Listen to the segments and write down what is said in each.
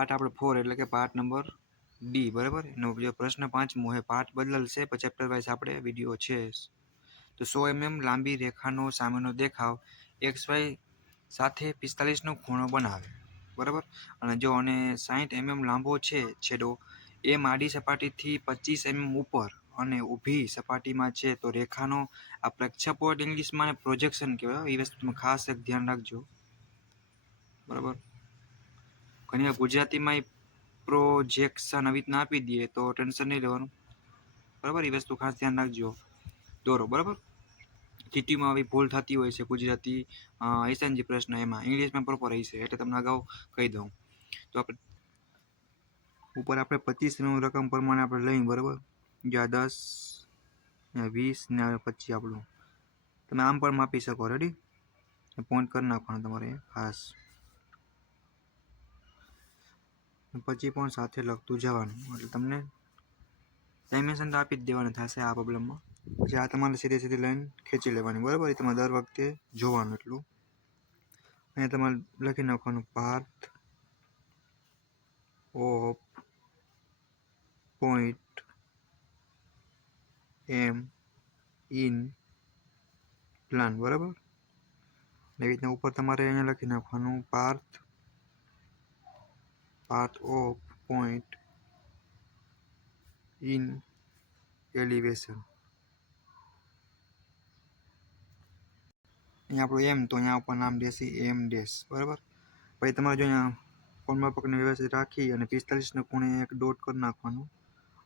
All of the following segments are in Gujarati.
पार्ट આપણે 4 એટલે કે પાર્ટ નંબર ડી બરાબર એનો જે પ્રશ્ન 5મો હે પાર્ટ બદલશે પછી ચેપ્ટર વાઇઝ આપણે વિડિયો છે તો 100 mm લાંબી રેખાનો સામેનો દેખાવ xy સાથે 45 નો ખૂણો બનાવે બરાબર અને જો અને 60 mm લાંબો છે છેડો એમ આડી સપાટીથી 25 mm ઉપર અને ઊભી સપાટીમાં છે તો રેખાનો આ પ્રક્ષેપણ ઇંગ્લિશમાં પ્રોજેક્શન કહેવાય એ વસ્તુમાં ખાસ એક ધ્યાન રાખજો બરાબર ઘણી ગુજરાતીમાં પ્રોજેક્શન આવી રીતના આપી દઈએ તો ટેન્શન નહીં લેવાનું બરાબર એ વસ્તુ ખાસ ધ્યાન રાખજો દોરો બરાબર જીટીમાં આવી ભૂલ થતી હોય છે ગુજરાતી એસએનજી પ્રશ્ન એમાં ઇંગ્લિશમાં પ્રોપર હશે એટલે તમને અગાઉ કહી દઉં તો આપણે ઉપર આપણે 25 રકમ પ્રમાણે આપણે લઈએ બરાબર જ્યાં 10 ને 20 ને 25 આપણું તમે આમ પણ માપી શકો રેડી પોઈન્ટ કરી નાખવાનું તમારે ખાસ પછી પણ સાથે લખતું જવાનું એટલે તમને ડાયમેન્શન તો આપી જ દેવાના થશે આ પ્રોબ્લેમમાં પછી આ તમારે સીધી સીધી લાઈન ખેંચી લેવાની બરાબર એ તમારે દર વખતે જોવાનું એટલું અહીંયા તમારે લખી નાખવાનું path of point M in plan બરાબર એવી રીતના ઉપર તમારે અહીંયા લખી નાખવાનું path of point in elevation અહીંયા આપણું એમ તો અહીંયા ઉપર નામ દેશે એમ ડેશ બરાબર પછી તમારે જો અહીંયા કોણમાપકને વ્યવસ્થિત રાખી અને 45 ખૂણે એક ડોટ કરી નાખવાનું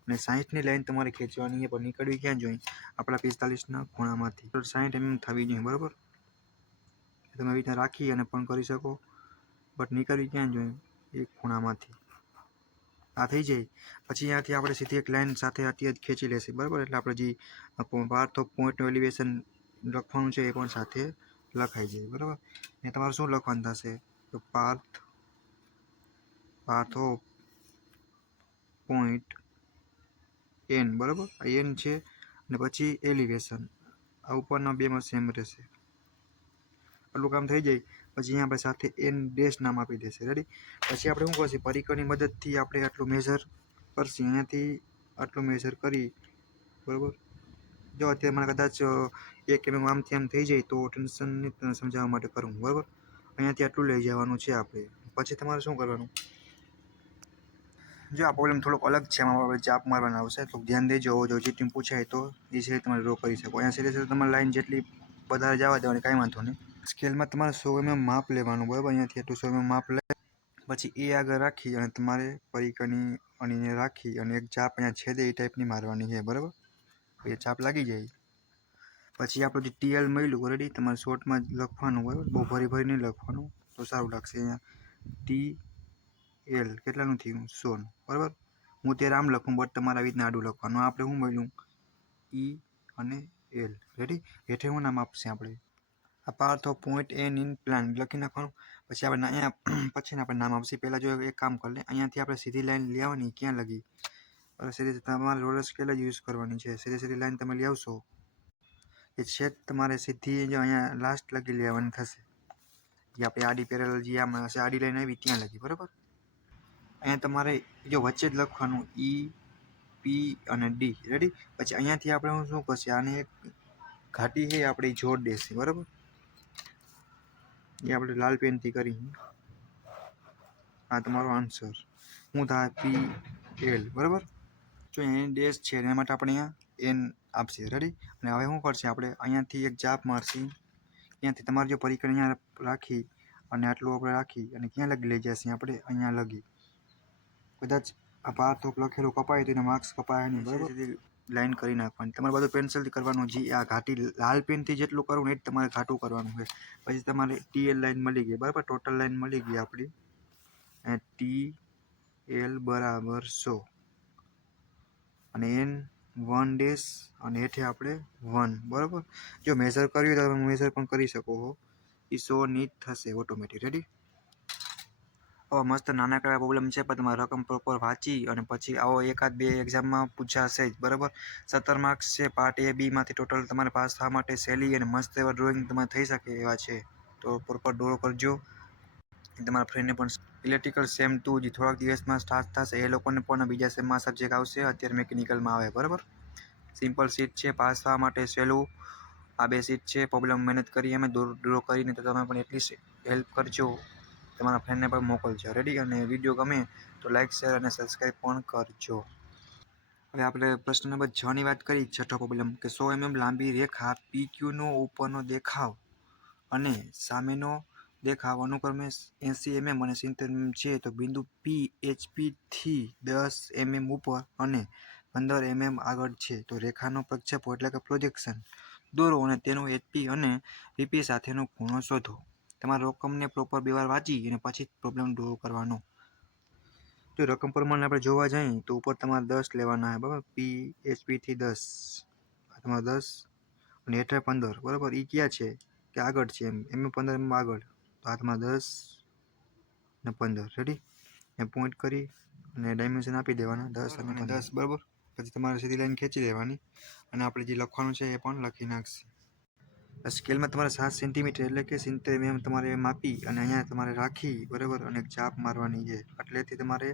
અને 60ની લાઈન તમારે ખેંચવાની પણ નીકળવી ક્યાં જોઈએ આપણા 45 ખૂણામાંથી 60 mm થવી જોઈએ બરાબર તમે આવી રીતના રાખી અને પણ કરી શકો બટ નીકળવી ક્યાં જોઈએ એક ખૂણામાંથી આ થઈ જાય પછી અહીંયાથી આપણે સીધી એક લાઈન સાથે અત્યારે ખેંચી લેશે બરાબર એટલે આપણે જે પાર્ટ ઓફ પોઈન્ટનું એલિવેશન લખવાનું છે એ પણ સાથે લખાઈ જાય બરાબર ને તમારે શું લખવાનું થશે તો પાર્ટ ઓફ પોઈન્ટ એન બરાબર આ એન છે અને પછી એલિવેશન આ ઉપરના બેમાં સેમ રહેશે આટલું કામ થઈ જાય પછી અહીંયા આપણે સાથે એન ડેશ નામ આપી દેશે રેડી પછી આપણે શું કરશું પરિકરની મદદથી આપણે આટલું મેજર કરશું અહીંયાથી આટલું મેજર કરી બરાબર જો અત્યારે મને કદાચ 1 mm આમથી આમ થઈ જાય તો ટેન્શન નહીં સમજાવવા માટે કરું બરાબર અહીંયાથી આટલું લઈ જવાનું છે આપણે પછી તમારે શું કરવાનું જો આ પ્રોબ્લેમ થોડોક અલગ છે આમાં આપણે ચાપ મારવાના આવશે તો ધ્યાન દેજો જો ચીટિંગ પૂછાય તો એ છે તમે ડ્રો કરી શકો અહીંયા સીધે તમારી લાઈન જેટલી વધારે જવા દેવાની કાંઈ વાંધો નહીં સ્કેલમાં તમારે 100 mm માપ લેવાનું બરાબર અહીંયાથી એટલું 100 mm માપ લે પછી એ આગળ રાખી અને તમારે પરિકરની અણીને રાખી અને એક ચાપ અહીંયા છેદે એ ટાઈપની મારવાની છે બરાબર એ ચાપ લાગી જાય પછી આપણું જે ટીએલ મળ્યું રેડી તમારે શોર્ટમાં લખવાનું બરાબર બહુ ભરી નહીં લખવાનું તો સારું લાગશે અહીંયા ટીએલ કેટલાનું થયું 100 બરાબર હું ત્યારે આમ લખું બટ તમારે આવી રીતના આડું લખવાનું આપણે શું મળ્યું ઈ અને એલ રેડી હેઠે શું નામ આપશે આપણે આ path of point N in plan લખી નાખવાનું પછી આપણે અહીંયા પછી આપણે નામ આપશે પહેલાં જો એક કામ કરી લે અહીંયાથી આપણે સીધી લાઈન લેવાની ક્યાં લગી સીધી તમારે રોલર સ્કેલ જ યુઝ કરવાની છે સીધી લાઈન તમે લઈ આવશો એ છેદ તમારે સીધી જો અહીંયા લાસ્ટ લગી લેવાની થશે જે આપણે આડી પેરેલલ જે આમાં હશે આડી લાઈન આવી ત્યાં લગી બરાબર અહીંયા તમારે જો વચ્ચે જ લખવાનું ઈ પી અને ડી રેડી પછી અહીંયાથી આપણે શું કરશે આને એક ઘાટી છે આપણે જોડ દેશે બરાબર એ આપણે લાલ પેનથી કરી આ તમારો આન્સર હું થાય પી એલ બરાબર જો એન ડેશ છે એના માટે આપણે અહીંયા એન આપશે રેડી અને હવે શું કરશે આપણે અહીંયાથી એક ચાપ મારશે ત્યાંથી તમારે જો પરિકર અહીંયા રાખી અને આટલું આપણે રાખી અને ક્યાં લગી લઈ જશે આપણે અહીંયા લગી કદાચ આ પાર્ટ ઓફ લખેલું કપાય તો એના માર્ક્સ કપાય નહીં બરાબર લાઈન કરી નાખવાની તમારે બધું પેન્સિલથી કરવાનું જે આ ઘાટી લાલ પેનથી જેટલું કરવું ને એ જ તમારે ઘાટું કરવાનું છે પછી તમારે ટીએલ લાઈન મળી ગઈ બરાબર ટોટલ લાઈન મળી ગઈ આપણી ટીએલ બરાબર 100 અને એન 1 ડેશ અને હેઠે આપણે 1 બરાબર જો મેઝર કર્યું તો તમે મેઝર પણ કરી શકો છો એ 100 ની થશે ઓટોમેટિક રેડી મસ્ત નાનકડા પ્રોબ્લેમ છે પણ તમારે રકમ પ્રોપર વાંચી અને પછી આવો એકાદ બે એક્ઝામમાં પૂછાશે જ બરાબર 17 માર્ક્સ છે પાર્ટ એ બી માંથી ટોટલ તમારે પાસ થવા માટે સહેલી અને મસ્ત એવા ડ્રોઈંગ તમારે થઈ શકે એવા છે તો પ્રોપર ડ્રો કરજો તમારા ફ્રેન્ડને પણ ઇલેક્ટ્રિકલ સેમ 2 જે થોડાક દિવસમાં સ્ટાર્ટ થશે એ લોકોને પણ બીજા સેમમાં સબ્જેક્ટ આવશે. અત્યારે મિકેનિકલમાં આવે બરાબર. સિમ્પલ સીટ છે પાસ થવા માટે સહેલું. આ 2 સીટ છે. પ્રોબ્લેમ મહેનત કરી અમે ડ્રો કરીને તો તમે પણ એટલી હેલ્પ કરજો, તમારા ફ્રેન્ડને પણ મોકલજો. રેડી? અને વિડીયો ગમે તો લાઇક, શેર અને સબસ્ક્રાઈબ પણ કરજો. હવે આપણે પ્રશ્ન નંબર 6 ની વાત કરી. છઠ્ઠો પ્રોબ્લેમ કે 100 mm લાંબી રેખા PQ નો ઉપરનો દેખાવ અને સામેનો દેખાવ અનુક્રમે 80 mm અને 70 mm છે તો બિંદુ P HP થી 10 mm ઉપર અને 15 mm આગળ છે તો રેખાનો પ્રક્ષેપો એટલે કે પ્રોજેક્શન દોરો અને તેનો HP અને VP સાથેનો ખૂણો શોધો. તમારે રકમને પ્રોપર 2 વાર વાંચી અને પછી પ્રોબ્લેમ ડ્રો કરવાનો. તો રકમ પ્રમાણે આપણે જોવા જઈએ તો ઉપર તમારે 10 લેવાના છે બરાબર. PHP થી 10 તમારે 10 અને હેઠળ 15 બરાબર. એ ક્યાં છે કે આગળ છે એમ 15 એમ આગળ. તો આ તમારે 10 ને 15 રેડી. એ પોઈન્ટ કરી અને ડાયમેન્શન આપી દેવાના 10 અને 10 બરાબર. પછી તમારે સીધી લાઈન ખેંચી લેવાની અને આપણે જે લખવાનું છે એ પણ લખી નાખશે. સ્કેલમાં તમારે 7 સેન્ટીમીટર એટલે કે 70 mm તમારે માપી અને અહીંયા તમારે રાખી બરાબર અને એક ચાપ મારવાની છે. એટલેથી તમારે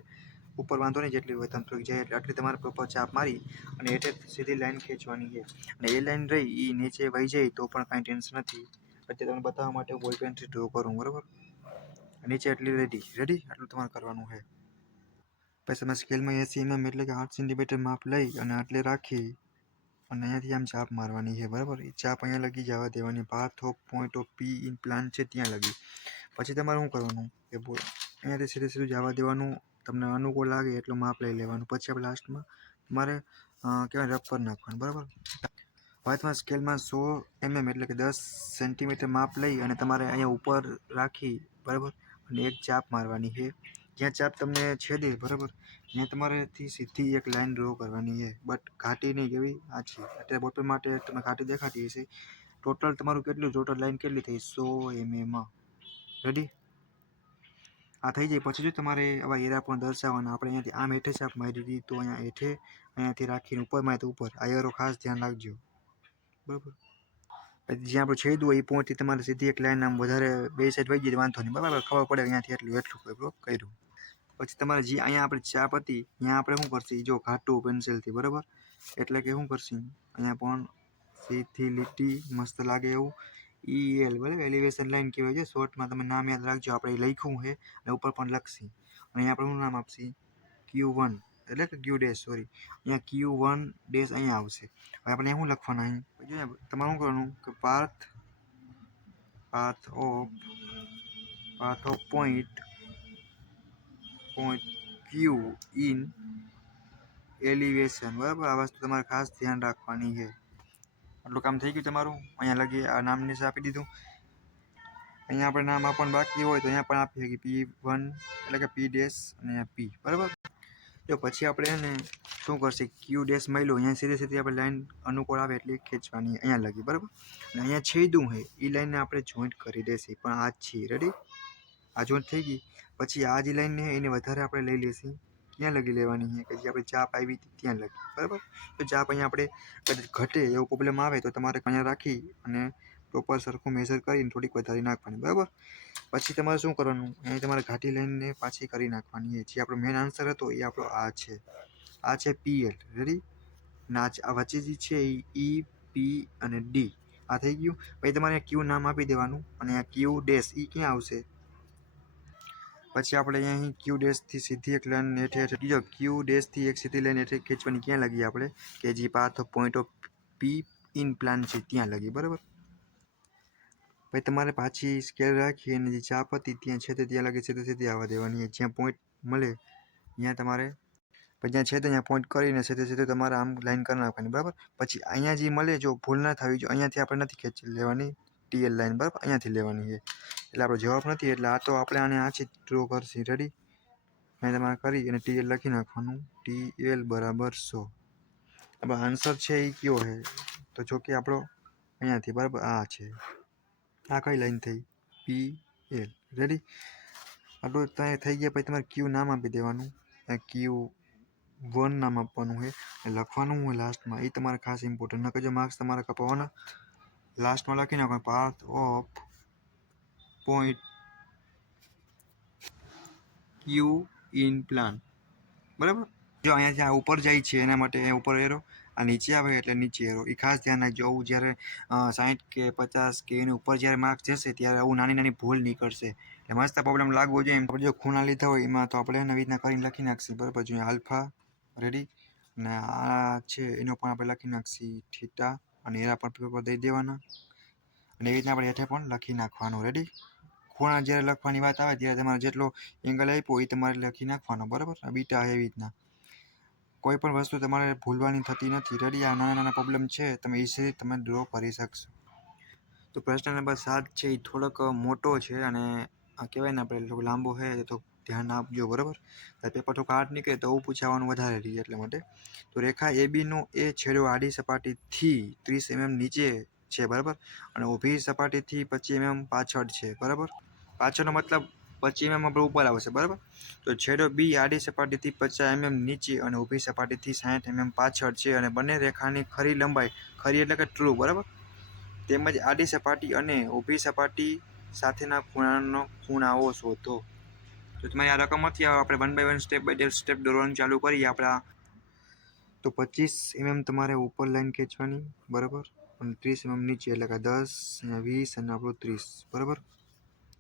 ઉપર વાંધો નહીં જેટલી હોય તમે થોડીક જાય એટલે આટલી તમારે પ્રોપર ચાપ મારી અને હેઠે સીધી લાઈન ખેંચવાની છે. અને એ લાઈન રહી એ નીચે વહી જાય તો પણ કાંઈ ટેન્શન નથી. અત્યારે તમને બતાવવા માટે બોલ પેનથી ડ્રો કરું બરાબર. નીચે એટલી રેડી આટલું તમારે કરવાનું છે. પછી તમે સ્કેલમાં 80 mm એટલે કે 8 સેન્ટીમીટર માપ લઈ અને આટલે રાખી અને અહીંયાથી આમ ચાપ મારવાની છે બરાબર. એ ચાપ અહીંયા લગી જવા દેવાની. Path of point of P in plan છે ત્યાં લગી. પછી તમારે શું કરવાનું કે અહીંયાથી સીધું જવા દેવાનું. તમને અનુકૂળ લાગે એટલું માપ લઈ લેવાનું. પછી આપણે લાસ્ટમાં તમારે કહેવાય રફ કરી નાખવાનું બરાબર. હવે તમારે સ્કેલમાં 100 mm એટલે કે 10 સેન્ટીમીટર માપ લઈ અને તમારે અહીંયા ઉપર રાખી બરાબર અને એક ચાપ મારવાની છે. જ્યાં ચાપ તમને છેદે બરાબર ત્યાં તમારેથી સીધી એક લાઈન ડ્રો કરવાની છે. બટ ઘાટી નહીં કેવી આ છે. અત્યારે બોટલ માટે તમે ઘાટી દેખાતી હશે. ટોટલ તમારું કેટલું ટોટલ લાઈન કેટલી થઈ 100 mm રેડી. આ થઈ જાય પછી જો તમારે આવા એરા પણ દર્શાવવાના. આપણે અહીંયાથી આમ હેઠે ચાપ મારી દીધી તો અહીંયા હેઠે અહીંયાથી રાખીને ઉપર મારે તો ઉપર આ એરો ખાસ ધ્યાન રાખજો બરાબર. જ્યાં આપણું છેદ હોય એ પોઈન્ટથી તમારે સીધી એક લાઈન આમ વધારે 2 સાઈડ વહી ગઈ વાંધો નહીં બરાબર. ખબર પડે અહીંયાથી એટલું કર્યું. પછી તમારે જે અહીંયા આપણે ચાપ હતી ત્યાં આપણે શું કરશું જો ઘાટું પેન્સિલથી બરાબર. એટલે કે શું કરશું અહીંયા પણ સીધી લીટી મસ્ત લાગે એવું EL બરાબર એલિવેશન લાઈન કહેવાય છે. શોર્ટમાં તમે નામ યાદ રાખજો. આપણે લખ્યું છે અને ઉપર પણ લખશી. અને આપણે શું નામ આપશી Q1 એટલે કે Q ડેશ સોરી અહીંયા Q1 ડેશ અહીંયા આવશે. હવે આપણે શું લખવાના અહીં તમારે શું કરવાનું કે path of point Q in elevation બરાબર. આ વસ્તુ તમારે ખાસ ધ્યાન રાખવાની છે. આટલું કામ થઈ ગયું તમારું. અહીંયા લગી આ નામ નીચે આપી દીધું. અહીંયા આપણે નામ આપવાનું બાકી હોય તો અહીંયા પણ આપી શકીએ P1 એટલે કે P ડેશ અને અહીંયા P બરાબર. તો પછી આપણે એને શું કરશે Q ડેશ મળ્યો અહીંયા સીધી આપણે લાઈન અનુકૂળ આવે એટલે ખેંચવાની અહીંયા લગી બરાબર. અને અહીંયા છેદું છે એ લાઈનને આપણે જોઈન્ટ કરી દેશે પણ આ જ છે રેડી. આ જોઈન્ટ થઈ ગઈ પછી આ જે લાઈન છે એને વધારે આપણે લઈ લેશું. ક્યાં લગી લેવાની છે કે જે આપણે ચાપ આવી હતી ત્યાં લગી બરાબર. તો ચાપ અહીંયા આપણે કદાચ ઘટે એવો પ્રોબ્લેમ આવે તો તમારે અહીંયા રાખી અને પ્રોપર સરખું મેઝર કરીને થોડીક વધારી નાખવાની બરાબર. પછી તમારે શું કરવાનું અહીં તમારે ઘાટી લાઈનને પાછી કરી નાખવાની છે. જે આપણો મેઇન આન્સર હતો એ આપણો આ છે PL રેડી. અને આ વચ્ચે જે છે એ E P અને D આ થઈ ગયું. પછી તમારે Q નામ આપી દેવાનું અને આ Q ડેશ એ ક્યાં આવશે. પછી આપણે અહીં Q ડેશથી સીધી એક લાઈન હેઠે જો Q ડેશથી એક સીધી લાઈન હેઠે ખેંચવાની ક્યાં લગી આપણે કે જે path of point of P in plan છે ત્યાં લગી બરાબર. પછી તમારે પાછી સ્કેલ રાખી અને જે ચાપ હતી ત્યાં છે ત્યાં લગી સીધી આવવા દેવાની. જ્યાં પોઈન્ટ મળે ત્યાં તમારે પછી જ્યાં છે ત્યાં પોઈન્ટ કરીને સીધે તમારે આમ લાઈન કરી નાખવાની બરાબર. પછી અહીંયા જે મળે જો ભૂલ ના થવી જો અહીંયાથી આપણે નથી ખેંચી લેવાની TL લાઈન બરાબર અહીંયાથી લેવાની છે. એટલે આપણો જવાબ નથી એટલે આ તો આપણે આને આછી ડ્રો કરશી રેડી. અહીં તમારે કરી અને TL લખી નાખવાનું TL બરાબર 100. આપણો આન્સર છે એ કયો છે તો જો કે આપણો અહીંયાથી બરાબર આ છે. આ કઈ લાઈન થઈ PL રેડી. આટલું ત્યાં થઈ ગયા પછી તમારે Q નામ આપી દેવાનું. Q1 નામ આપવાનું છે લખવાનું હોય લાસ્ટમાં એ તમારે ખાસ ઇમ્પોર્ટન્ટ ન કરજો માર્ક્સ તમારે કપાવવાના. લાસ્ટમાં લખી નાખો path of point Q in plan, બરાબર. જો અહીંયાથી આ ઉપર જાય છે એના માટે ઉપર એરો, આ નીચે આવે એટલે નીચે એરો. એ ખાસ ધ્યાન રાખજો. આવું જ્યારે 60 કે 50 કે એની ઉપર જ્યારે માર્ક્સ જશે ત્યારે આવું નાની નાની ભૂલ નીકળશે. એટલે મસ્ત પ્રોબ્લેમ લાગવો જોઈએ. આપણે જો ખૂણા લીધા હોય એમાં તો આપણે એના રીતના કરીને લખી નાખીએ, બરાબર. જોઈએ આલ્ફા, રેડી, અને આ છે એનો પણ આપણે લખી નાખીએ થીટા, અને એના પણ પેપર દઈ દેવાના, અને એ રીતના આપણે હેઠે પણ લખી નાખવાનું, રેડી. ખૂણા જ્યારે લખવાની વાત આવે ત્યારે તમારે જેટલો એંગલ આપ્યો એ તમારે લખી નાખવાનો, બરાબર. આ બીટા એવી રીતના કોઈ પણ વસ્તુ તમારે ભૂલવાની થતી નથી, રેડી. આ નાના નાના પ્રોબ્લેમ છે, તમે ઇઝીલી તમે ડ્રો કરી શકશો. તો પ્રશ્ન નંબર 7 છે એ થોડોક મોટો છે અને કહેવાય ને આપણે થોડું લાંબો છે, તો ધ્યાન આપજો, બરાબર. પેપર થોડુંક હાર્ડ નીકળે તો પૂછાવાનું વધારે રહે એટલા માટે. તો રેખા AB નો એ છેડો આડી સપાટીથી 30 mm નીચે છે, બરાબર, અને ઊભી સપાટીથી 25 mm પાછળ છે, બરાબર. પાછળનો મતલબ 25 mm આપણે ઉપર આવશે, બરાબર. તો છેડો B આડી સપાટીથી 50 mm નીચે અને ઊભી સપાટીથી 60 mm પાછળ છે, અને બંને રેખાની ખરી લંબાઈ, ખરી એટલે કે ટ્રુ, બરાબર, તેમજ આડી સપાટી અને ઊભી સપાટી સાથેના ખૂણાઓ શોધો. તો તમારી આ રકમથી આપણે 1 by 1 સ્ટેપ બાય સ્ટેપ દોરવાનું ચાલુ કરીએ. આપણા તો 25 mm તમારે ઉપર લાઈન ખેંચવાની, બરાબર, અને 30 mm નીચે, એટલે કે 10, 20 અને આપણું 30, બરાબર.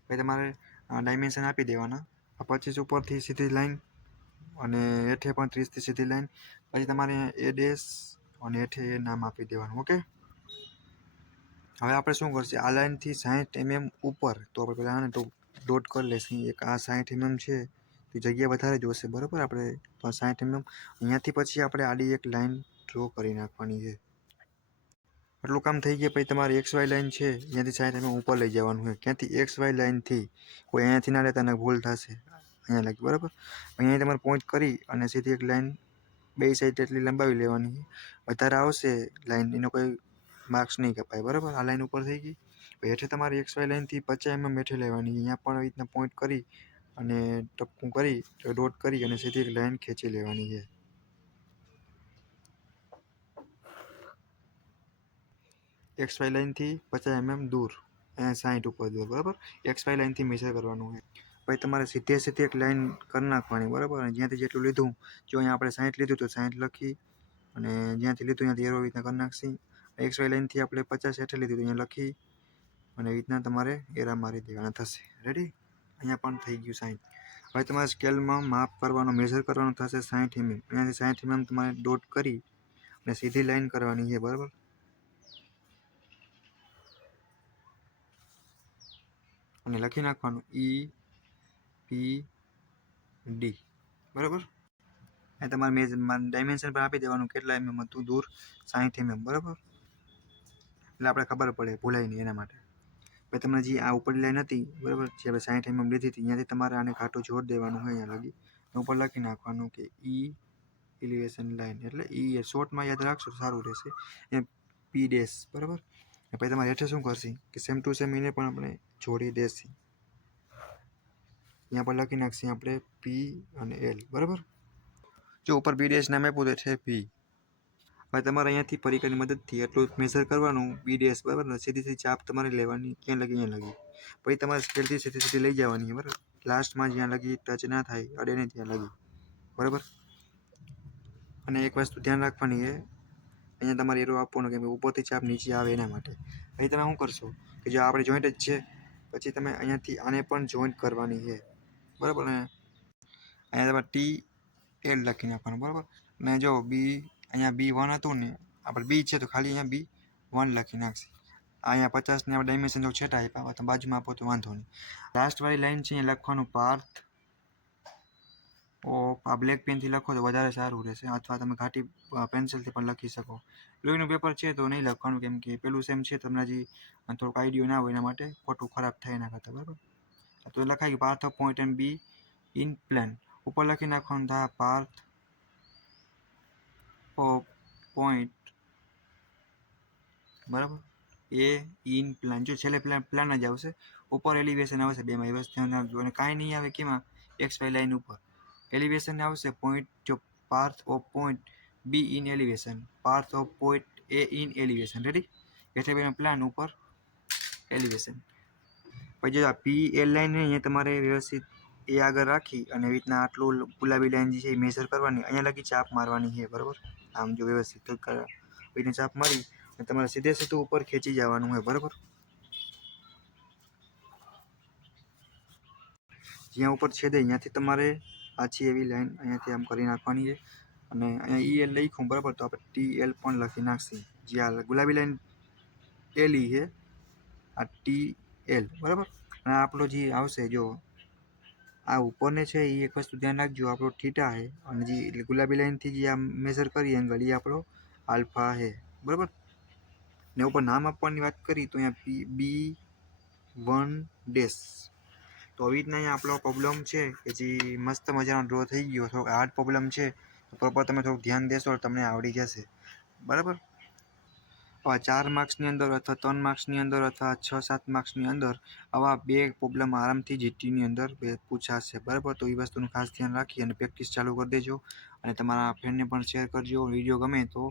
પછી તમારે ડાયમેન્શન આપી દેવાના. આ 25 ઉપરથી સીધી લાઈન, અને હેઠે પણ 30 થી સીધી લાઈન. પછી તમારે A ડેશ અને હેઠે એ નામ આપી દેવાનું, ઓકે. હવે આપણે શું કરશે, આ લાઈનથી 60 mm ઉપર, તો આપણે પહેલાં આને ડોટ કરી લઈશું. એક આ 60 mm છે તો જગ્યા વધારે જોશે, બરાબર. આપણે 60 mm અહીંયાથી પછી આપણે આડી એક લાઈન ડ્રો કરી નાખવાની છે. આટલું કામ થઈ ગયા. પછી તમારી XY લાઈન છે, અહીંયાથી 60 mm ઉપર લઈ જવાનું છે. ક્યાંથી? XY લાઈનથી. કોઈ અહીંયાથી ના લેતા ભૂલ થશે. અહીંયા લાગી, બરાબર. અહીંયા તમારે પોઈન્ટ કરી અને સીધી એક લાઈન બે સાઈડ જેટલી લંબાવી લેવાની. વધારે આવશે લાઈન એનો કોઈ માર્ક્સ નહીં કપાય, બરાબર. આ લાઈન ઉપર થઈ ગઈ. હેઠે તમારી XY લાઈનથી 50 mm હેઠે લેવાની. અહીંયા પણ આવી રીતના પોઈન્ટ કરી અને ટપકું કરી ડોટ કરી અને સીધી એક લાઈન ખેંચી લેવાની છે. XY લાઈનથી 50 mm દૂર, અહીંયા 60 ઉપર દૂર, બરાબર. XY લાઈનથી મેઝર કરવાનું છે. પછી તમારે સીધે સીધી એક લાઈન કરી નાખવાની, બરાબર. અને જ્યાંથી જેટલું લીધું, જો અહીંયા આપણે 60 લીધું તો 60 લખી, અને જ્યાંથી લીધું ત્યાંથી એરો રીતના કરી નાખશી. XY લાઈનથી આપણે 50 હેઠે લીધું તો અહીંયા લખી અને એ રીતના તમારે એરા મારી દેવાના થશે, રેડી. અહીંયા પણ થઈ ગયું 60. હવે તમારે સ્કેલમાં માપ કરવાનો, મેઝર કરવાનું થશે 60 mm. અહીંયાથી 60 mm તમારે ડોટ કરી અને સીધી લાઈન કરવાની છે, બરાબર. અને લખી નાખવાનું EPD, બરાબર. એ તમારે ડાયમેન્શન પર આપી દેવાનું, કેટલા mm હતું દૂર, 60 mm, બરાબર. એટલે આપણે ખબર પડે, ભૂલાય નહીં એના માટે. પછી તમને જે આ ઉપરની લાઈન હતી, બરાબર, જે આપણે 60 mm લીધી હતી, અહીંયાથી તમારે આને કાંટો જોડ દેવાનું હોય અહીંયા લગી. ઉપર લખી નાખવાનું કે એલિવેશન લાઈન, એટલે એ શોર્ટમાં યાદ રાખશો સારું રહેશે. એ P ડેશ, બરાબર. પછી તમારે હેઠે શું કરશે કે સેમ ટુ સેમ એને પણ આપણે જોડી દેશી. અહીંયા પર લખી નાખીએ આપણે P અને L, બરાબર. જો ઉપર P ડેશ નામ આપ્યું તો છે P. હવે તમારે અહીંયાથી પરિકરની મદદથી એટલું મેઝર કરવાનું, B ડેશ, બરાબર. સીધી સીધી ચાપ તમારે લેવાની, ક્યાં લગી અહીંયા લગી. પછી તમારે સ્કેલથી સીધી સીધી લઈ જવાની, બરાબર. લાસ્ટમાં જ્યાં લગી ટચ ના થાય, અડે નહીં ત્યાં લગી, બરાબર. અને એક વસ્તુ ધ્યાન રાખવાની છે, અહીંયા તમારે એરો આપવાનો, કેમ કે ઉપરથી ચાપ નીચે આવે એના માટે. અહીં તમે શું કરશો કે જો આપણે જોઈન્ટ જ છે, પછી તમે અહીંયાથી આને પણ જોઈન્ટ કરવાની છે, બરાબર. ને અહીંયા તમારે TL લખી નાખવાનું, બરાબર. ને જો અહીંયા B1 હતું ને, આપણે B છે તો ખાલી અહીંયા B1 લખી નાખશે. અહીંયા 50 ને આપણે ડાયમેન્શન જો છેટા આપ્યા, તમે બાજુમાં આપો તો વાંધો નહીં. લાસ્ટવાળી લાઈન છે અહીંયા લખવાનું પાર્થ ઓફ. આ બ્લેક પેનથી લખો તો વધારે સારું રહેશે, અથવા તમે ઘાટી પેન્સિલથી પણ લખી શકો. લોહીનું પેપર છે તો નહીં લખવાનું, કેમ કે પેલું સેમ છે, તમને હજી થોડોક આઈડિયો ના હોય એના માટે ખોટું ખરાબ થાય એના કરતાં, બરાબર. તો લખાય કે path of point and B in plane. ઉપર લખી નાખવાનું થાય પાર્થ ઓફ પોઈન્ટ, બરાબર, એ ઇન પ્લાન. જો છેલ્લે પ્લાન જ આવશે, ઉપર એલિવેશન આવશે બેમાં, એ વસ્તુ ધ્યાન રાખજો. અને કાંઈ નહીં આવે કેમાં, XY લાઈન ઉપર એલિવેશન આવશે પોઈન્ટ. જો path of point B in elevation, path of point A in elevation, ready. એટલે બેનો પ્લાન ઉપર એલિવેશન. પછી જો આ PL લાઈન અહીંયા તમારે વ્યવસ્થિત એ આગળ રાખી અને એવી રીતના આટલું ગુલાબી લાઈન જે છે એ મેઝર કરવાની, અહીંયા લગી ચાપ મારવાની છે, બરાબર. આમ જો વ્યવસ્થિત એને ચાપ મારી અને તમારે સીધે સીધું ઉપર ખેંચી જવાનું હોય, બરાબર. જ્યાં ઉપર છેદે ત્યાંથી તમારે આછી એવી લાઈન અહીંયાથી આમ કરી નાખવાની છે અને અહીંયા EL લખ્યું, બરાબર. તો આપણે TL પણ લખી નાખશું. જે આ ગુલાબી લાઈન એલી છે, આ TL, બરાબર. અને આપણો જે આવશે, જો આ ઉપરને છે એ એક વસ્તુ ધ્યાન રાખજો, આપણો થીટા છે અને જે ગુલાબી લાઈનથી જે આ મેઝર કરી એંગલ એ આપણો આલ્ફા છે, બરાબર. ને ઉપર નામ આપવાની વાત કરી તો અહીંયા B1 ડેશ. તો આવી રીતના અહીંયા આપણો પ્રોબ્લેમ છે કે જે મસ્ત મજાનો ડ્રો થઈ ગયો. થોડોક હાર્ડ પ્રોબ્લેમ છે, પ્રોપર તમે થોડુંક ધ્યાન દેશો તમને આવડી જશે, બરાબર. 4 માર્ક્સની અંદર અથવા 3 માર્ક્સની અંદર અથવા 6-7 માર્ક્સની અંદર આવા 2 પ્રોબ્લેમ આરામથી જીટીની અંદર પૂછાશે, બરાબર. તો એ વસ્તુનું ખાસ ધ્યાન રાખી અને પ્રેક્ટિસ ચાલુ કરી દેજો અને તમારા ફ્રેન્ડને પણ શેર કરજો. વિડીયો ગમે તો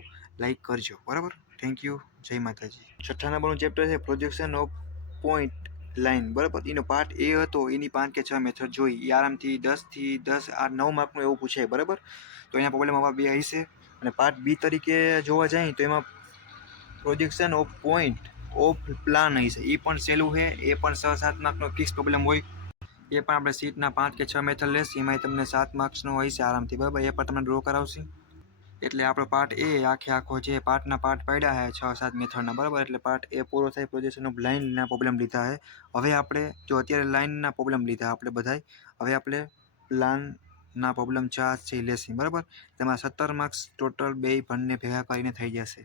લાઈક કરજો, બરાબર. Thank you. જય માતાજી. 6 નંબરનું ચેપ્ટર છે પ્રોજેક્શન ઓફ પોઈન્ટ લાઈન, બરાબર. એનો પાર્ટ એ હતો, એની 5 કે 6 મેથડ જોઈ. એ આરામથી 9 માર્કનું એવું પૂછાય, બરાબર. તો એના પ્રોબ્લેમ આવા 2 હશે. અને પાર્ટ બી તરીકે જોવા જાય તો એમાં projection of point of plan હશે. એ પણ સહેલું છે, એ પણ 6-7 માર્કનો ફિક્સ પ્રોબ્લેમ હોય. એ પણ આપણે સીટના 5 કે 6 મેથડ લેશે, એમાં તમને 7 માર્ક્સનો હશે આરામથી, બરાબર. એ પણ તમને ડ્રો કરાવશે. એટલે આપણો પાર્ટ એ આખો જે પાર્ટ પાડ્યા છે 6-7 મેથડના, બરાબર. એટલે પાર્ટ એ પૂરો થાય. પ્રોજેક્શન ઓફ લાઇનના પ્રોબ્લેમ લીધા છે. હવે આપણે જો અત્યારે લાઇનના પ્રોબ્લેમ લીધા આપણે બધાય, હવે આપણે પ્લાનના પ્રોબ્લેમ 4 છે લેશું, બરાબર. તેમાં 17 માર્ક્સ ટોટલ બે બંને ભેગા કરીને થઈ જશે.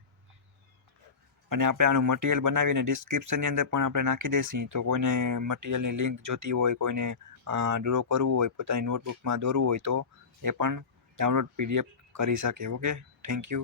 અને આપણે આનું મટીરિયલ બનાવીને ડિસ્ક્રિપ્શનની અંદર પણ આપણે નાખી દઈશું. તો કોઈને મટીરિયલની લિંક જોતી હોય, કોઈને ડ્રો કરવું હોય, પોતાની નોટબુકમાં દોરવું હોય તો એ પણ ડાઉનલોડ PDF કરી શકે. Okay, thank you.